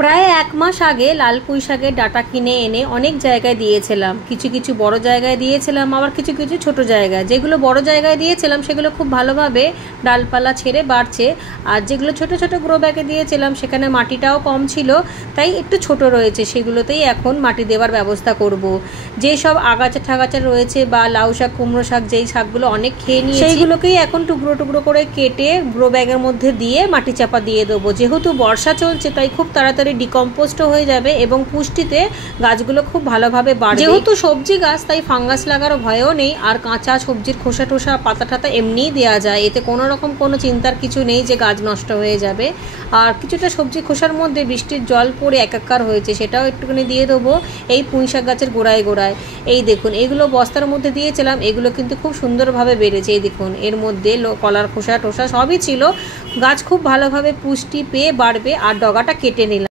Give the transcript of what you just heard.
প্রায় 1 মাস আগে লাল পুঁই শাকের ডাঁটা কিনে এনে অনেক জায়গায় দিয়েছিলাম। কিছু কিছু বড় জায়গায় দিয়েছিলাম, আবার কিছু কিছু ছোট জায়গায়। যেগুলো বড় জায়গায় দিয়েছিলাম সেগুলো খুব ভালোভাবে ডালপালা ছেড়ে বাড়ছে, আর যেগুলো ছোট ছোট গ্রো ব্যাগে দিয়েছিলাম সেখানে মাটিটাও কম ছিল, তাই একটু ছোট রয়েছে। সেগুলোতেই এখন মাটি দেওয়ার ব্যবস্থা করব। যেসব আগাছা ঠাগাছা রয়েছে বা লাউ শাক, কুমড়ো শাক, যেই শাকগুলো অনেক খেয়ে নিয়ে সেইগুলোকেই এখন টুকরো টুকরো করে কেটে গ্রো ব্যাগের মধ্যে দিয়ে মাটি চাপা দিয়ে দেবো। যেহেতু বর্ষা চলছে তাই খুব তাড়াতাড়ি ডিকম্পোস্ট হয়ে যাবে এবং পুষ্টিতে গাছগুলো খুব ভালোভাবে বাড়বে। যেহেতু সবজি গাছ তাই ফাঙ্গাস লাগারও ভয়ও নেই, আর কাঁচা সবজির খোসা টোসা পাতা টাতা এমনিই দেওয়া যায়, এতে কোনো রকম কোনো চিন্তার কিছু নেই যে গাছ নষ্ট হয়ে যাবে। আর কিছুটা সবজি খোসার মধ্যে বৃষ্টির জল পড়ে একাকার হয়েছে, সেটাও একটুখানি দিয়ে দেবো এই পুঁই শাক গাছের গোড়ায় গোড়ায়। এই দেখুন, এগুলো বস্তার মধ্যে দিয়েছিলাম, এগুলো কিন্তু খুব সুন্দরভাবে বেড়েছে। এই দেখুন, এর মধ্যে কলার খোসা টোসা সবই ছিল। গাছ খুব ভালোভাবে পুষ্টি পেয়ে বাড়বে। আর ডগাটা কেটে নিলাম।